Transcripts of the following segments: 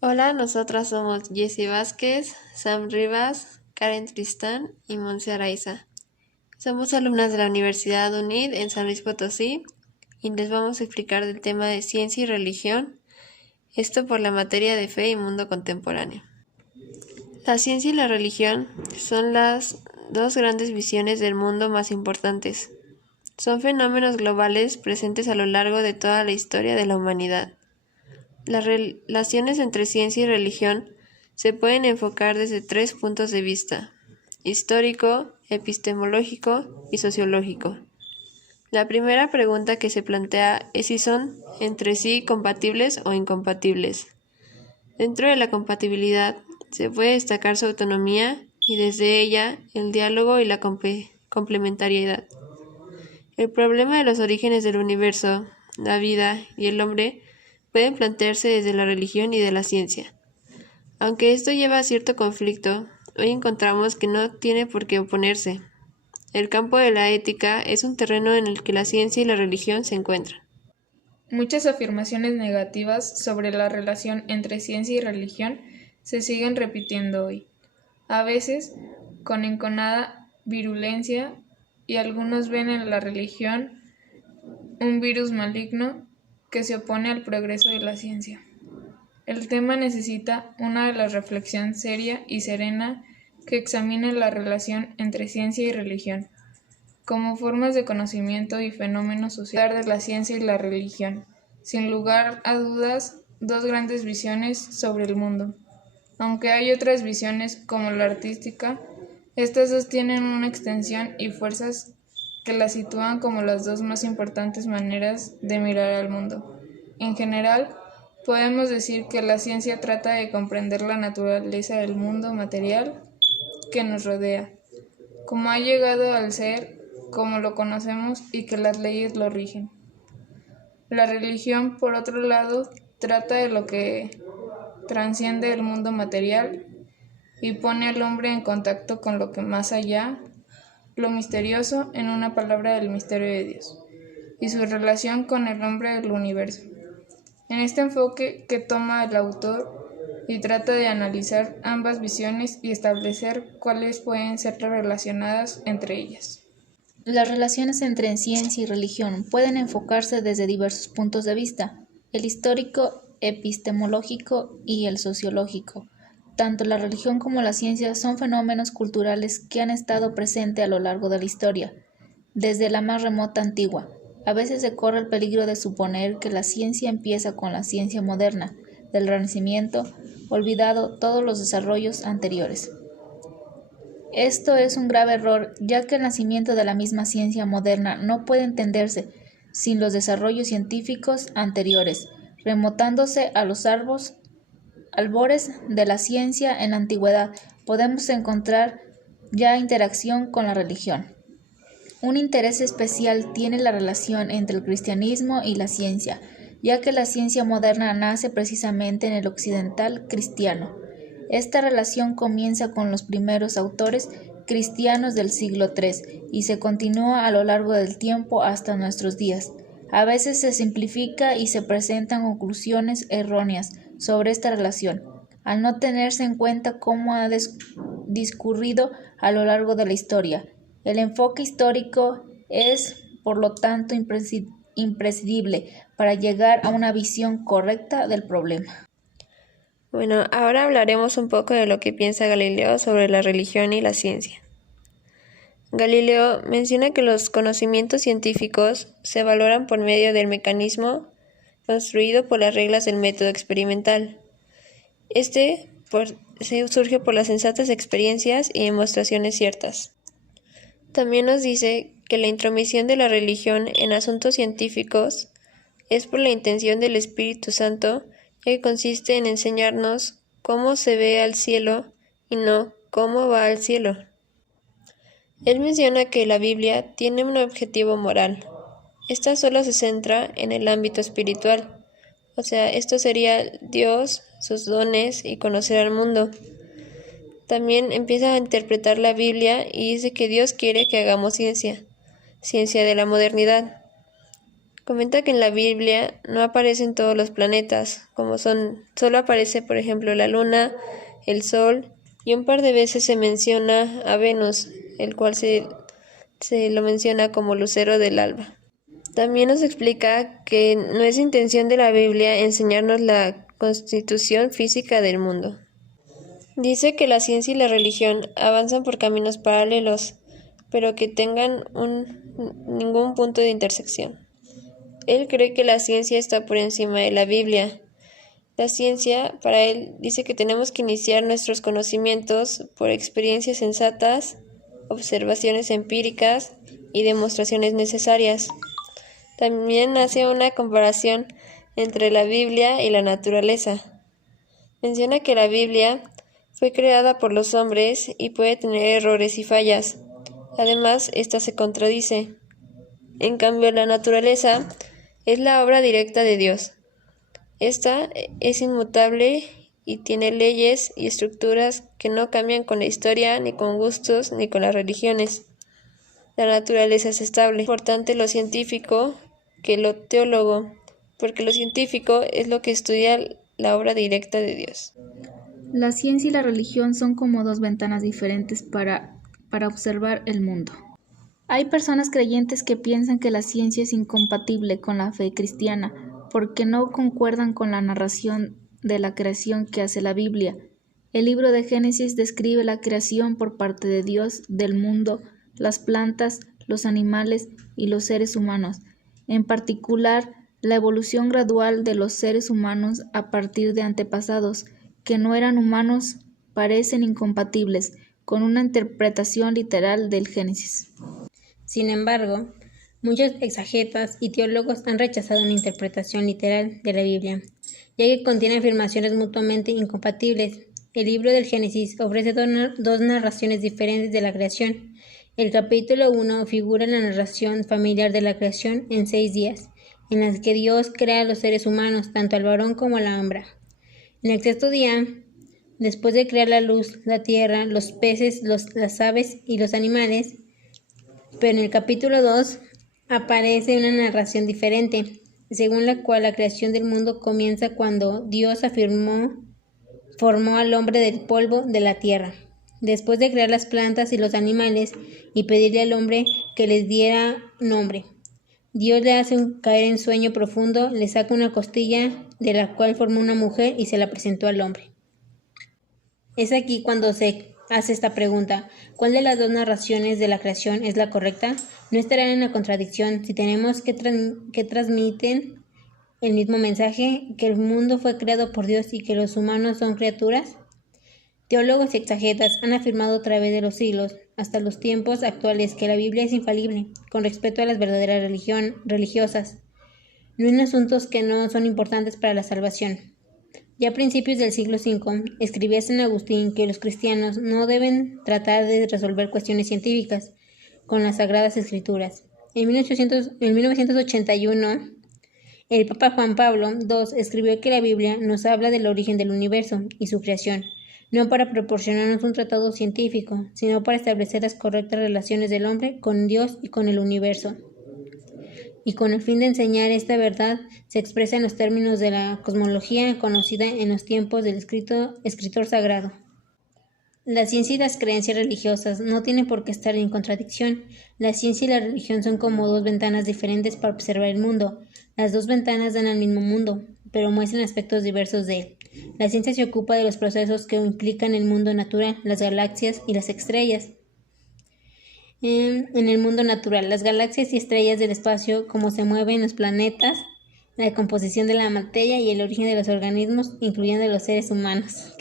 Hola, nosotras somos Jessie Vázquez, Sam Rivas, Karen Tristán y Monse Araiza. Somos alumnas de la Universidad UNID en San Luis Potosí y les vamos a explicar del tema de ciencia y religión, esto por la materia de fe y mundo contemporáneo. La ciencia y la religión son las dos grandes visiones del mundo más importantes. Son fenómenos globales presentes a lo largo de toda la historia de la humanidad. Las relaciones entre ciencia y religión se pueden enfocar desde tres puntos de vista: histórico, epistemológico y sociológico. La primera pregunta que se plantea es si son entre sí compatibles o incompatibles. Dentro de la compatibilidad se puede destacar su autonomía y desde ella el diálogo y la complementariedad. El problema de los orígenes del universo, la vida y el hombre pueden plantearse desde la religión y de la ciencia. Aunque esto lleva a cierto conflicto, hoy encontramos que no tiene por qué oponerse. El campo de la ética es un terreno en el que la ciencia y la religión se encuentran. Muchas afirmaciones negativas sobre la relación entre ciencia y religión se siguen repitiendo hoy, a veces con enconada virulencia, y algunos ven en la religión un virus maligno que se opone al progreso de la ciencia. El tema necesita una reflexión seria y serena que examine la relación entre ciencia y religión, como formas de conocimiento y fenómenos sociales de la ciencia y la religión. Sin lugar a dudas, dos grandes visiones sobre el mundo. Aunque hay otras visiones, como la artística, estas dos tienen una extensión y fuerzas que las sitúan como las dos más importantes maneras de mirar al mundo. En general, podemos decir que la ciencia trata de comprender la naturaleza del mundo material que nos rodea, cómo ha llegado al ser como lo conocemos y que las leyes lo rigen. La religión, por otro lado, trata de lo que trasciende el mundo material y pone al hombre en contacto con lo que más allá, lo misterioso, en una palabra, del misterio de Dios, y su relación con el hombre del universo. En este enfoque que toma el autor y trata de analizar ambas visiones y establecer cuáles pueden ser relacionadas entre ellas. Las relaciones entre ciencia y religión pueden enfocarse desde diversos puntos de vista: el histórico, epistemológico y el sociológico. Tanto la religión como la ciencia son fenómenos culturales que han estado presentes a lo largo de la historia, desde la más remota antigua. A veces se corre el peligro de suponer que la ciencia empieza con la ciencia moderna, del Renacimiento, olvidado todos los desarrollos anteriores. Esto es un grave error, ya que el nacimiento de la misma ciencia moderna no puede entenderse sin los desarrollos científicos anteriores, remontándose a los albores de la ciencia en la antigüedad. Podemos encontrar ya interacción con la religión. Un interés especial tiene la relación entre el cristianismo y la ciencia, ya que la ciencia moderna nace precisamente en el occidental cristiano. Esta relación comienza con los primeros autores cristianos del siglo III y se continúa a lo largo del tiempo hasta nuestros días. A veces se simplifica y se presentan conclusiones erróneas sobre esta relación, al no tenerse en cuenta cómo ha discurrido a lo largo de la historia. El enfoque histórico es, por lo tanto, imprescindible para llegar a una visión correcta del problema. Bueno, ahora hablaremos un poco de lo que piensa Galileo sobre la religión y la ciencia. Galileo menciona que los conocimientos científicos se valoran por medio del mecanismo construido por las reglas del método experimental. Surge por las sensatas experiencias y demostraciones ciertas. También nos dice que la intromisión de la religión en asuntos científicos es por la intención del Espíritu Santo, ya que consiste en enseñarnos cómo se ve al cielo y no cómo va al cielo. Él menciona que la Biblia tiene un objetivo moral. Esta solo se centra en el ámbito espiritual, o sea, esto sería Dios, sus dones y conocer al mundo. También empieza a interpretar la Biblia y dice que Dios quiere que hagamos ciencia de la modernidad. Comenta que en la Biblia no aparecen todos los planetas, solo aparece, por ejemplo, la Luna, el Sol, y un par de veces se menciona a Venus, el cual se lo menciona como lucero del alba. También nos explica que no es intención de la Biblia enseñarnos la constitución física del mundo. Dice que la ciencia y la religión avanzan por caminos paralelos, pero que tengan ningún punto de intersección. Él cree que la ciencia está por encima de la Biblia. La ciencia, para él, dice que tenemos que iniciar nuestros conocimientos por experiencias sensatas, observaciones empíricas y demostraciones necesarias. También hace una comparación entre la Biblia y la naturaleza. Menciona que la Biblia fue creada por los hombres y puede tener errores y fallas. Además, esta se contradice. En cambio, la naturaleza es la obra directa de Dios. Esta es inmutable y tiene leyes y estructuras que no cambian con la historia, ni con gustos, ni con las religiones. La naturaleza es estable. Es importante lo científico que lo teólogo, porque lo científico es lo que estudia la obra directa de Dios. La ciencia y la religión son como dos ventanas diferentes para observar el mundo. Hay personas creyentes que piensan que la ciencia es incompatible con la fe cristiana porque no concuerdan con la narración de la creación que hace la Biblia. El libro de Génesis describe la creación por parte de Dios del mundo, las plantas, los animales y los seres humanos. En particular, la evolución gradual de los seres humanos a partir de antepasados que no eran humanos parecen incompatibles con una interpretación literal del Génesis. Sin embargo, muchos exegetas y teólogos han rechazado una interpretación literal de la Biblia, ya que contiene afirmaciones mutuamente incompatibles. El libro del Génesis ofrece dos narraciones diferentes de la creación. El capítulo 1 figura en la narración familiar de la creación en 6 días, en las que Dios crea a los seres humanos, tanto al varón como a la hembra. En el sexto día, después de crear la luz, la tierra, los peces, las aves y los animales, pero en el capítulo 2 aparece una narración diferente, según la cual la creación del mundo comienza cuando Dios formó al hombre del polvo de la tierra. Después de crear las plantas y los animales y pedirle al hombre que les diera nombre, Dios le hace caer en sueño profundo, le saca una costilla de la cual formó una mujer y se la presentó al hombre. Es aquí cuando se hace esta pregunta: ¿cuál de las dos narraciones de la creación es la correcta? ¿No estarán en la contradicción si tenemos que transmiten el mismo mensaje, que el mundo fue creado por Dios y que los humanos son criaturas? Teólogos y exegetas han afirmado a través de los siglos, hasta los tiempos actuales, que la Biblia es infalible con respecto a las verdaderas religiosas, no en asuntos que no son importantes para la salvación. Ya a principios del siglo V, escribía San Agustín que los cristianos no deben tratar de resolver cuestiones científicas con las Sagradas Escrituras. En 1981, el Papa Juan Pablo II escribió que la Biblia nos habla del origen del universo y su creación, no para proporcionarnos un tratado científico, sino para establecer las correctas relaciones del hombre con Dios y con el universo. Y con el fin de enseñar esta verdad, se expresa en los términos de la cosmología conocida en los tiempos del escritor sagrado. La ciencia y las creencias religiosas no tienen por qué estar en contradicción. La ciencia y la religión son como dos ventanas diferentes para observar el mundo. Las dos ventanas dan al mismo mundo, pero muestran aspectos diversos de él. La ciencia se ocupa de los procesos que implican el mundo natural, las galaxias y las estrellas. En el mundo natural, las galaxias y estrellas del espacio, cómo se mueven los planetas, la composición de la materia y el origen de los organismos, incluyendo los seres humanos.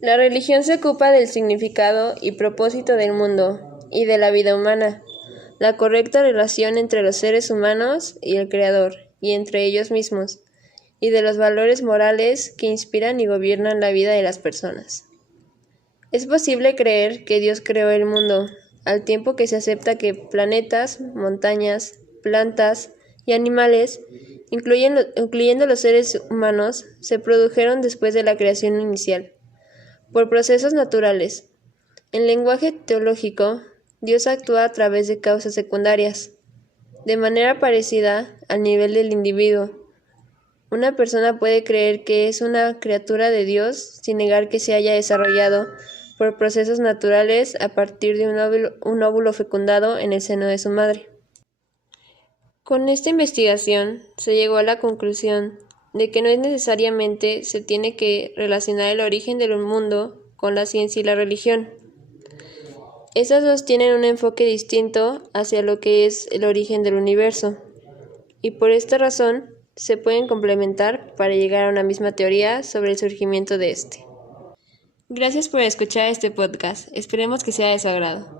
La religión se ocupa del significado y propósito del mundo y de la vida humana, la correcta relación entre los seres humanos y el Creador, y entre ellos mismos, y de los valores morales que inspiran y gobiernan la vida de las personas. Es posible creer que Dios creó el mundo, al tiempo que se acepta que planetas, montañas, plantas y animales, incluyendo los seres humanos, se produjeron después de la creación inicial, por procesos naturales. En lenguaje teológico, Dios actúa a través de causas secundarias. de manera parecida al nivel del individuo. Una persona puede creer que es una criatura de Dios sin negar que se haya desarrollado por procesos naturales a partir de un óvulo fecundado en el seno de su madre. Con esta investigación se llegó a la conclusión de que no es necesariamente se tiene que relacionar el origen del mundo con la ciencia y la religión. Estas dos tienen un enfoque distinto hacia lo que es el origen del universo, y por esta razón se pueden complementar para llegar a una misma teoría sobre el surgimiento de este. Gracias por escuchar este podcast, esperemos que sea de su agrado.